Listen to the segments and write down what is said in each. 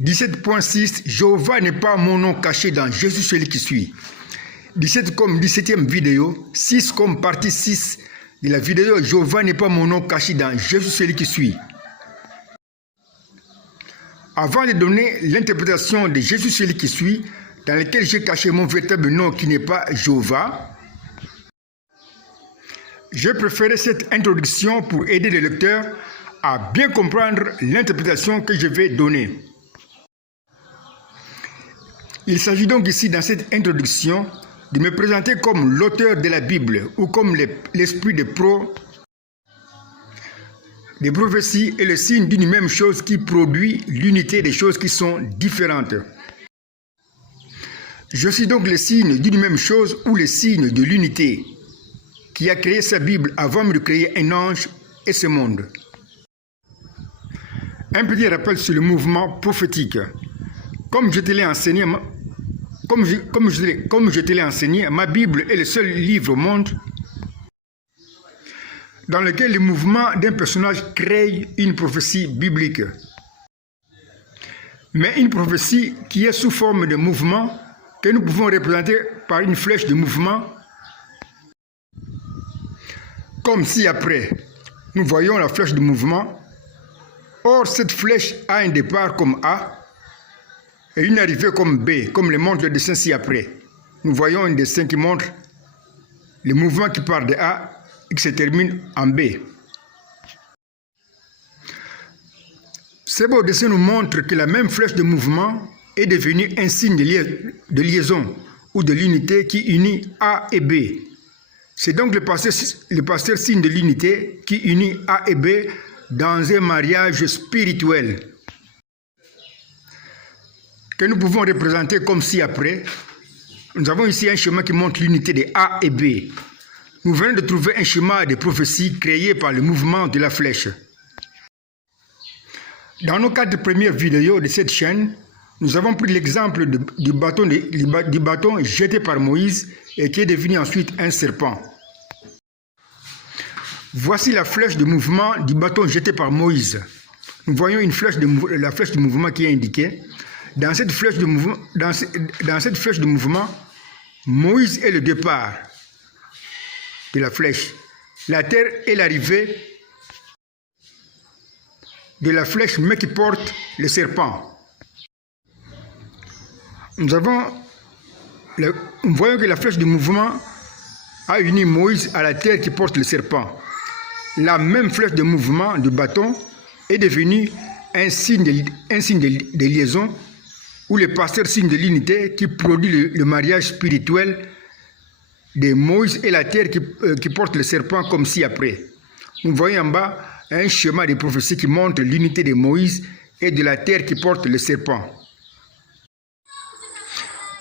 17.6 Jéhovah n'est pas mon nom caché dans Jésus celui qui suit. 17 comme 17e vidéo, 6 comme partie 6 de la vidéo Jéhovah n'est pas mon nom caché dans Jésus celui qui suit. Avant de donner l'interprétation de Jésus celui qui suit, dans lequel j'ai caché mon véritable nom qui n'est pas Jéhovah, j'ai préféré cette introduction pour aider les lecteurs à bien comprendre l'interprétation que je vais donner. Il s'agit donc ici, dans cette introduction, de me présenter comme l'auteur de la Bible ou comme l'esprit des prophéties et le signe d'une même chose qui produit l'unité des choses qui sont différentes. Je suis donc le signe d'une même chose ou le signe de l'unité qui a créé sa Bible avant de créer un ange et ce monde. Un petit rappel sur le mouvement prophétique. Comme je te l'ai enseigné, ma Bible est le seul livre au monde dans lequel le mouvement d'un personnage crée une prophétie biblique. Mais une prophétie qui est sous forme de mouvement que nous pouvons représenter par une flèche de mouvement, comme ci-après. Nous voyons la flèche de mouvement. Or, cette flèche a un départ comme A et une arrivée comme B, comme le montre le dessin ci-après. Nous voyons un dessin qui montre le mouvement qui part de A et qui se termine en B. Ce beau dessin nous montre que la même flèche de mouvement est devenue un signe de liaison ou de l'unité qui unit A et B. C'est donc le pasteur signe de l'unité qui unit A et B dans un mariage spirituel que nous pouvons représenter comme ci-après. Nous avons ici un schéma qui montre l'unité de A et B. Nous venons de trouver un schéma de prophétie créé par le mouvement de la flèche. Dans nos 4 premières vidéos de cette chaîne, nous avons pris l'exemple du bâton jeté par Moïse et qui est devenu ensuite un serpent. Voici la flèche de mouvement du bâton jeté par Moïse. Nous voyons la flèche de mouvement qui est indiquée. Dans cette flèche de mouvement, Moïse est le départ de la flèche. La terre est l'arrivée de la flèche, mais qui porte le serpent. Nous voyons que la flèche de mouvement a uni Moïse à la terre qui porte le serpent. La même flèche de mouvement du bâton est devenue un signe de liaison ou le pasteur signe de l'unité qui produit le mariage spirituel de Moïse et la terre qui porte le serpent comme ci-après. Nous voyons en bas un schéma de prophétie qui montre l'unité de Moïse et de la terre qui porte le serpent.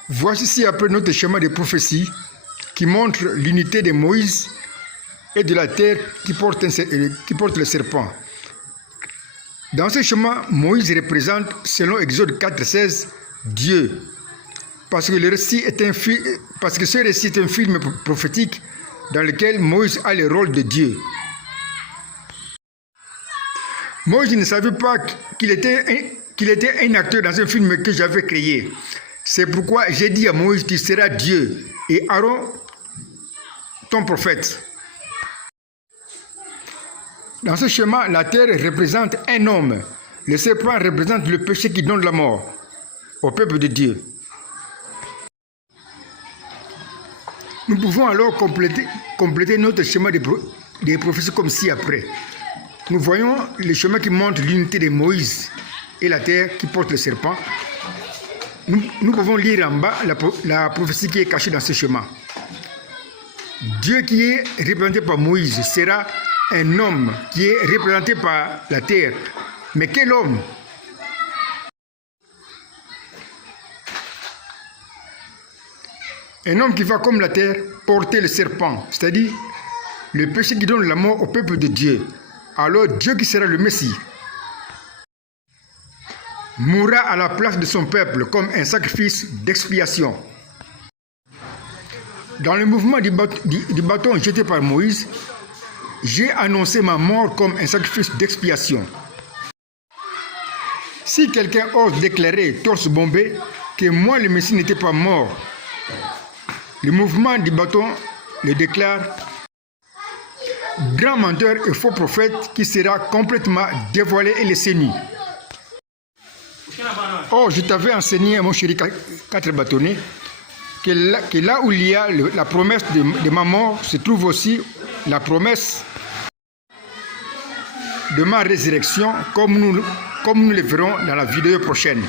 Voici ci-après notre schéma de prophétie qui montre l'unité de Moïse et de la terre qui porte le serpent. Dans ce schéma, Moïse représente, selon Exode 4,16, Dieu. Parce que ce récit est un film prophétique dans lequel Moïse a le rôle de Dieu. Moïse ne savait pas qu'il était un acteur dans un film que j'avais créé. C'est pourquoi j'ai dit à Moïse, tu seras Dieu, et Aaron, ton prophète. Dans ce schéma, la terre représente un homme. Le serpent représente le péché qui donne la mort au peuple de Dieu. Nous pouvons alors compléter notre schéma des prophéties comme ci-après. Nous voyons le schéma qui montre l'unité de Moïse et la terre qui porte le serpent. Nous pouvons lire en bas la prophétie qui est cachée dans ce schéma. Dieu qui est représenté par Moïse sera un homme qui est représenté par la terre. Mais quel homme? Un homme qui va comme la terre porter le serpent, c'est-à-dire le péché qui donne la mort au peuple de Dieu. Alors Dieu qui sera le Messie mourra à la place de son peuple comme un sacrifice d'expiation. Dans le mouvement du bâton jeté par Moïse, j'ai annoncé ma mort comme un sacrifice d'expiation. Si quelqu'un ose déclarer, torse bombé, que moi le Messie n'était pas mort, le mouvement du bâton le déclare grand menteur et faux prophète qui sera complètement dévoilé et laissé nu. Oh, je t'avais enseigné, mon chéri 4 bâtonnets, que là où il y a la promesse de ma mort, se trouve aussi la promesse de ma résurrection, comme nous le verrons dans la vidéo prochaine.